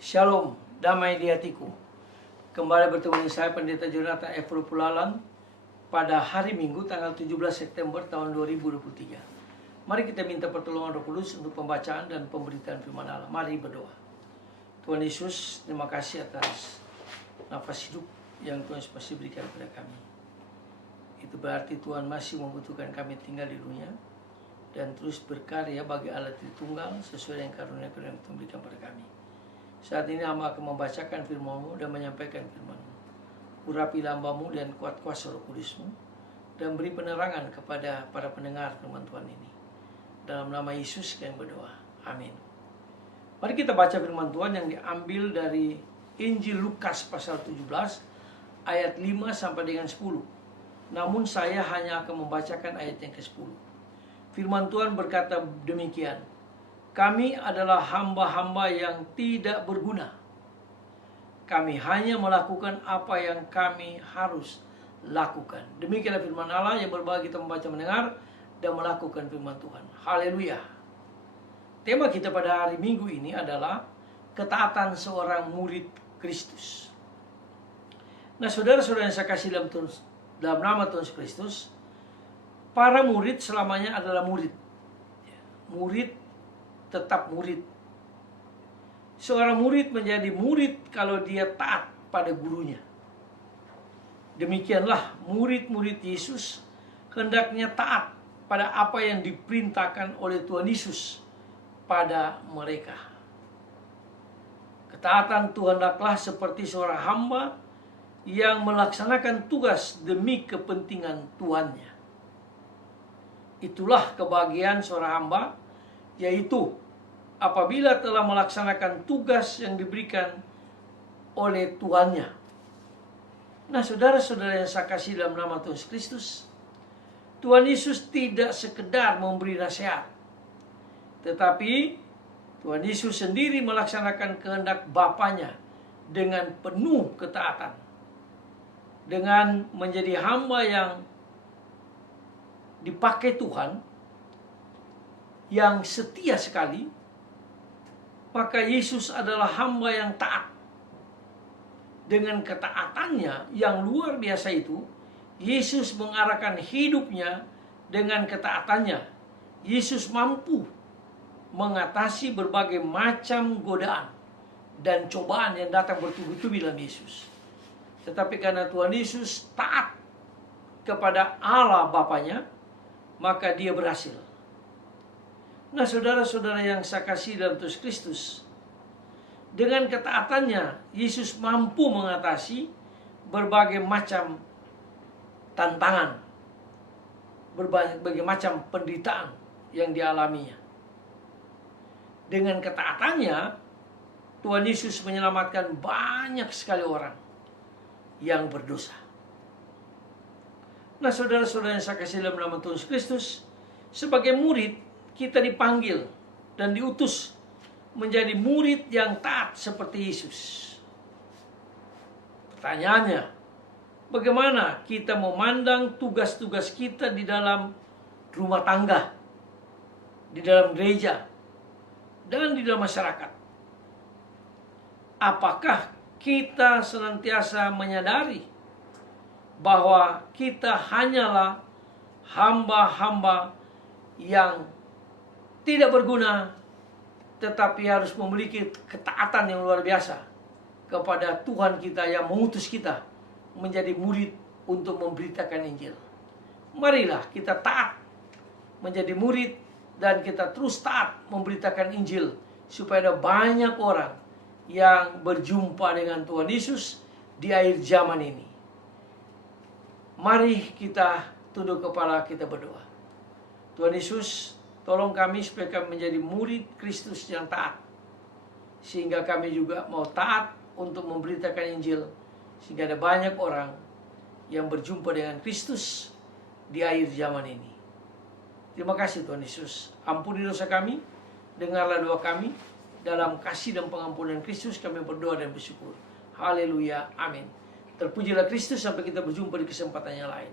Shalom, damai di hatiku. Kembali bertemu dengan saya Pendeta Jonathan F. Pulalan pada hari Minggu tanggal 17 September tahun 2023. Mari kita minta pertolongan Roh Kudus untuk pembacaan dan pemberitaan firman Allah. Mari berdoa. Tuhan Yesus, terima kasih atas nafas hidup yang Tuhan masih berikan kepada kami. Itu berarti Tuhan masih membutuhkan kami tinggal di dunia dan terus berkarya bagi Allah Tritunggal sesuai dengan karunia-Karunia yang Tuhan berikan pada kami. Saat ini hamba akan membacakan firman-Mu dan menyampaikan firman-Mu. Urapilah hamba-Mu dan kuat kuasa Roh Kudus-Mu dan beri penerangan kepada para pendengar firman Tuhan ini. Dalam nama Yesus kami berdoa. Amin. Mari kita baca firman Tuhan yang diambil dari Injil Lukas pasal 17 ayat 5 sampai dengan 10. Namun saya hanya akan membacakan ayat yang ke-10. Firman Tuhan berkata demikian. Kami adalah hamba-hamba yang tidak berguna. Kami hanya melakukan apa yang kami harus lakukan. Demikianlah firman Allah yang berbagi kita membaca, mendengar, dan melakukan firman Tuhan. Haleluya. Tema kita pada hari Minggu ini adalah ketaatan seorang murid Kristus. Nah, saudara-saudara yang saya kasih dalam nama Tuhan Yesus Kristus, para murid selamanya adalah murid. Murid tetap murid. Seorang murid menjadi murid kalau dia taat pada gurunya. Demikianlah murid-murid Yesus hendaknya taat pada apa yang diperintahkan oleh Tuhan Yesus pada mereka. Ketaatan Tuhan hendaklah seperti seorang hamba yang melaksanakan tugas demi kepentingan tuannya. Itulah kebahagiaan seorang hamba, yaitu apabila telah melaksanakan tugas yang diberikan oleh tuannya. Nah, saudara-saudara yang saya kasih dalam nama Tuhan Yesus Kristus, Tuhan Yesus tidak sekedar memberi nasihat, tetapi Tuhan Yesus sendiri melaksanakan kehendak Bapanya dengan penuh ketaatan, dengan menjadi hamba yang dipakai Tuhan, yang setia sekali. Maka Yesus adalah hamba yang taat. Dengan ketaatannya yang luar biasa itu, Yesus mengarahkan hidupnya dengan ketaatannya. Yesus mampu mengatasi berbagai macam godaan dan cobaan yang datang bertubi-tubi dalam Yesus. Tetapi karena Tuhan Yesus taat kepada Allah Bapanya, maka dia berhasil. Nah, saudara-saudara yang saya kasih dalam Tuhan Kristus, dengan ketaatannya Yesus mampu mengatasi berbagai macam tantangan, berbagai macam penderitaan yang dialaminya. Dengan ketaatannya Tuhan Yesus menyelamatkan banyak sekali orang yang berdosa. Nah, saudara-saudara yang saya kasih dalam nama Tuhan Kristus, sebagai murid kita dipanggil dan diutus menjadi murid yang taat seperti Yesus. Pertanyaannya, bagaimana kita memandang tugas-tugas kita di dalam rumah tangga, di dalam gereja, dan di dalam masyarakat? Apakah kita senantiasa menyadari bahwa kita hanyalah hamba-hamba yang tidak berguna, tetapi harus memiliki ketaatan yang luar biasa kepada Tuhan kita yang mengutus kita menjadi murid untuk memberitakan Injil? Marilah kita taat menjadi murid dan kita terus taat memberitakan Injil, supaya ada banyak orang yang berjumpa dengan Tuhan Yesus di akhir zaman ini. Mari kita tunduk kepala, kita berdoa. Tuhan Yesus, tolong kami supaya kami menjadi murid Kristus yang taat, sehingga kami juga mau taat untuk memberitakan Injil, sehingga ada banyak orang yang berjumpa dengan Kristus di akhir zaman ini. Terima kasih Tuhan Yesus. Ampuni dosa kami, dengarlah doa kami. Dalam kasih dan pengampunan Kristus kami berdoa dan bersyukur. Haleluya, amin. Terpujilah Kristus, sampai kita berjumpa di kesempatan yang lain.